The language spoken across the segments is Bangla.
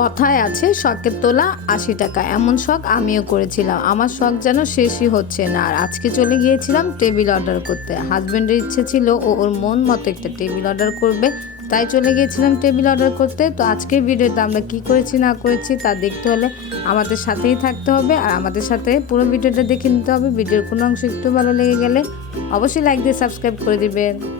কথায় আছে, শখের তোলা আশি টাকা। এমন শখ আমিও করেছিলাম। আমার শখ যেন শেষই হচ্ছে না। আর আজকে চলে গিয়েছিলাম টেবিল অর্ডার করতে। হাজব্যান্ডের ইচ্ছে ছিল ও ওর মন মতো একটা টেবিল অর্ডার করবে। তাই চলে গিয়েছিলাম টেবিল অর্ডার করতে। তো আজকের ভিডিওতে আমরা কি করেছি, না করেছি তা দেখতে হলে আমাদের সাথেই থাকতে হবে। আর আমাদের সাথে পুরো ভিডিওটা দেখে নিতে হবে। ভিডিওর কোনো অংশ একটু ভালো লেগে গেলে অবশ্যই লাইক দিয়ে সাবস্ক্রাইব করে দিবেন।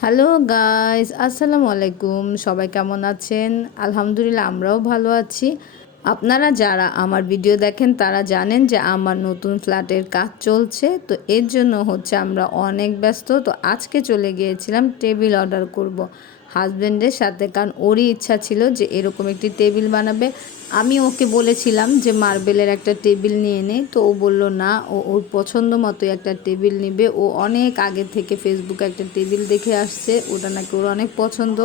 হ্যালো গাইস আসসালামু আলাইকুম সবাই কেমন আছেন? আলহামদুলিল্লাহ, আমরাও ভালো আছি। আপনারা যারা আমার ভিডিও দেখেন, তারা জানেন যে আমার নতুন ফ্ল্যাটের কাজ চলছে। তো এর জন্য হচ্ছে আমরা অনেক ব্যস্ত। তো আজকে চলে গিয়েছিলাম টেবিল অর্ডার করব। হাজব্যান্ডের সাথে, কারণ ওরই ইচ্ছা ছিল যে এরকম একটি টেবিল বানাবে। আমি ওকে বলেছিলাম যে মার্বেলের একটা টেবিল নিয়ে নে। তো ও বলল, না, ও ওর পছন্দ মতো একটা টেবিল নেবে। ও অনেক আগে থেকে ফেসবুকে একটা টেবিল দেখে আসছে। ওটা নাকি ওর অনেক পছন্দ।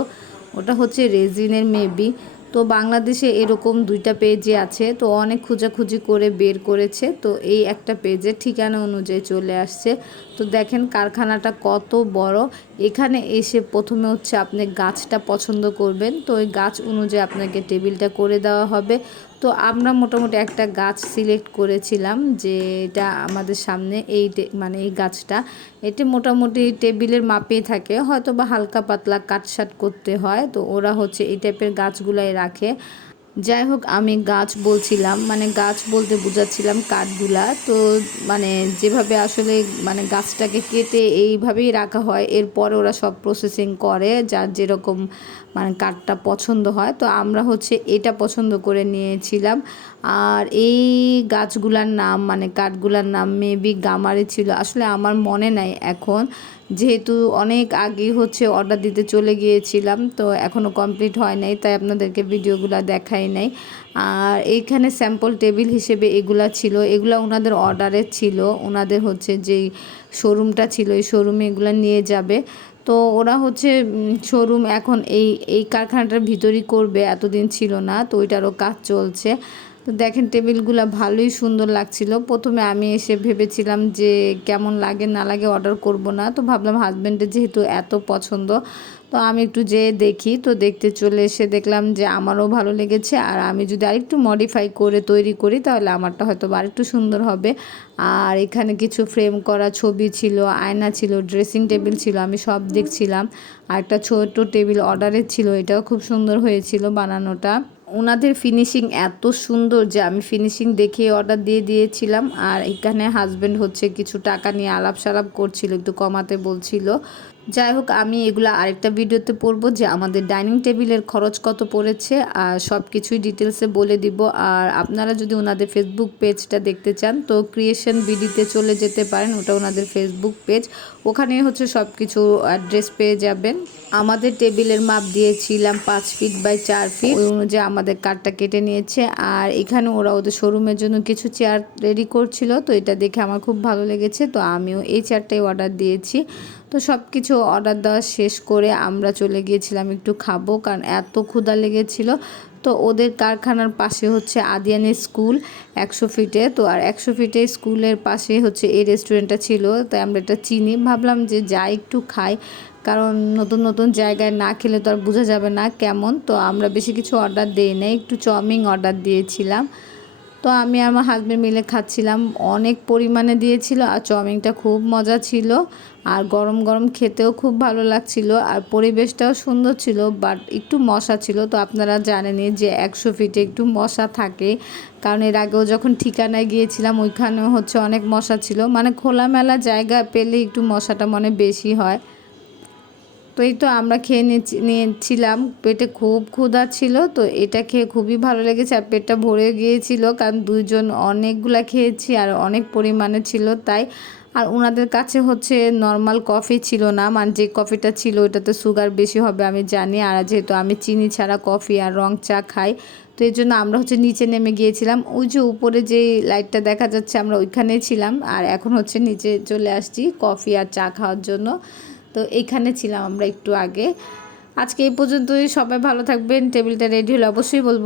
ওটা হচ্ছে রেজিনের মেবি। তো বাংলাদেশে এরকম দুইটা পেজে আছে, তো অনেক খোঁজাখুঁজি করে বের করেছে। তো এই একটা পেজে ঠিকানা অনুযায়ী চলে আসছে। তো দেখেন কারখানাটা কত বড়। এখানে এসে প্রথমে হচ্ছে আপনি গাছটা পছন্দ করবেন। তো ওই গাছ অনুযায়ী আপনাকে টেবিলটা করে দেওয়া হবে। তো আমরা মোটামুটি একটা গাছ সিলেক্ট করেছিলাম যে এটা আমাদের সামনে এই মানে এই গাছটা। এটি মোটামুটি টেবিলের মাপে থাকে হয়তো বা হালকা পাতলা কাটসাট করতে হয়। তো ওরা হচ্ছে এই টাইপের গাছগুলাই রাখে। যাই হোক, আমি গাছ বলছিলাম মানে গাছ বলতে বোঝাচ্ছিলাম কাঠগুলা। তো মানে যেভাবে আসলে মানে গাছটাকে কেটে এইভাবেই রাখা হয়, এরপরে ওরা সব প্রসেসিং করে, যার যেরকম মানে কাঠটা পছন্দ হয়। তো আমরা হচ্ছে এটা পছন্দ করে নিয়েছিলাম। আর এই গাছগুলার নাম মানে কাঠগুলার নাম মেবি গামারে ছিল। আসলে আমার মনে নাই এখন। যেহেতু অনেক আগেই হচ্ছে অর্ডার দিতে চলে গিয়েছিলাম, তো এখনও কমপ্লিট হয় নাই, তাই আপনাদেরকে ভিডিওগুলো দেখাই নাই। আর এইখানে স্যাম্পল টেবিল হিসেবে এগুলা ছিল। এগুলো ওনাদের অর্ডারের ছিল। ওনাদের হচ্ছে যে শোরুমটা ছিল, এই শোরুমে এগুলো নিয়ে যাবে। তো ওরা হচ্ছে শোরুম এখন এই এই কারখানাটার ভিতরই করবে, এতদিন ছিল না, তো ওইটারও কাজ চলছে। তো দেখেন টেবিলগুলো ভালোই সুন্দর লাগছিল। প্রথমে আমি এসে ভেবেছিলাম যে কেমন লাগে না লাগে অর্ডার করব না। তো ভাবলাম হাজব্যান্ডের যেহেতু এত পছন্দ, তো আমি একটু যেয়ে দেখি। তো দেখতে চলে এসে দেখলাম যে আমারও ভালো লেগেছে। আর আমি যদি আরেকটু মডিফাই করে তৈরি করি, তাহলে আমারটা হয়তো আরেকটু সুন্দর হবে। আর এখানে কিছু ফ্রেম করা ছবি ছিল, আয়না ছিল ড্রেসিং টেবিল ছিল, আমি সব দেখছিলাম। আর একটা ছোট টেবিল অর্ডারের ছিল, এটাও খুব সুন্দর হয়েছিল বানানোটা। ওনাদের ফিনিশিং এত সুন্দর যে আমি ফিনিশিং দেখে অর্ডার দিয়ে দিয়েছিলাম। আর এখানে হাজব্যান্ড হচ্ছে কিছু টাকা নিয়ে আলাপ সালাপ করছিল, একটু কমাতে বলছিল। যাই হোক, আমি এগুলো আরেকটা ভিডিওতে পড়ব যে আমাদের ডাইনিং টেবিলের খরচ কত পড়েছে, আর সব কিছুই ডিটেলসে বলে দিব। আর আপনারা যদি ওনাদের ফেসবুক পেজটা দেখতে চান, তো ক্রিয়েশন বিডিতে চলে যেতে পারেন, ওটা ওনাদের ফেসবুক পেজ ওখানে হচ্ছে সব কিছু অ্যাড্রেস পেয়ে যাবেন। আমাদের টেবিলের মাপ দিয়েছিলাম পাঁচ ফিট বাই চার ফিট ওই অনুযায়ী আমাদের কাঠটা কেটে নিয়েছে। আর এখানে ওরা ওদের শোরুমের জন্য কিছু চেয়ার রেডি করছিল, তো এটা দেখে আমার খুব ভালো লেগেছে। তো আমিও এই চেয়ারটাই অর্ডার দিয়েছি। তো সব কিছু অর্ডার দেওয়া শেষ করে আমরা চলে গিয়েছিলাম একটু খাব, কারণ এত ক্ষুধা লেগেছিল। তো ওদের কারখানার পাশে হচ্ছে আদিয়ানের স্কুল একশো ফিটে তো আর একশো ফিটে স্কুলের পাশে হচ্ছে এই রেস্টুরেন্টটা ছিল, তাই আমরা এটা চিনি। ভাবলাম যে যাই একটু খাই, কারণ নতুন নতুন জায়গায় না খেলে তো আর বোঝা যাবে না কেমন। তো আমরা বেশি কিছু অর্ডার দিই নাই, একটু চাউমিন অর্ডার দিয়েছিলাম। তো আমি আমার হাজব্যান্ড মিলে খাচ্ছিলাম। অনেক পরিমাণে দিয়েছিল আর চাউমিনটা খুব মজা ছিল আর গরম গরম খেতেও খুব ভালো লাগছিল আর পরিবেশটাও সুন্দর ছিল বাট একটু মশা ছিল। তো আপনারা জানেনই যে একশো ফিটে একটু মশা থাকে। কারণ এর আগেও যখন ঠিকানায় গিয়েছিলাম ওইখানেও হচ্ছে অনেক মশা ছিল। মানে খোলামেলা জায়গা পেলে একটু মশাটা মনে বেশি হয়। তো এই তো আমরা খেয়ে নিয়েছিলাম। পেটে খুব ক্ষুধা ছিল, তো এটা খেয়ে খুবই ভালো লেগেছে। আর পেটটা ভরে গিয়েছিল, কারণ দুজন অনেকগুলা খেয়েছি আর অনেক পরিমাণে ছিল তাই। আর ওনাদের কাছে হচ্ছে নর্মাল কফি ছিল না মানে যে কফিটা ছিল ওইটাতে সুগার বেশি হবে আমি জানি। আর যেহেতু আমি চিনি ছাড়া কফি আর রং চা খাই, তো এই জন্য আমরা হচ্ছে নিচে নেমে গিয়েছিলাম। ওই যে উপরে যে লাইটটা দেখা যাচ্ছে, আমরা ওইখানেই ছিলাম। আর এখন হচ্ছে নিচে চলে আসছি কফি আর চা খাওয়ার জন্য। তো এইখানে ছিলাম আমরা একটু আগে। আজকে এই পর্যন্তই। সবাই ভালো থাকবেন। টেবিলটা রেডি হলে অবশ্যই বলব।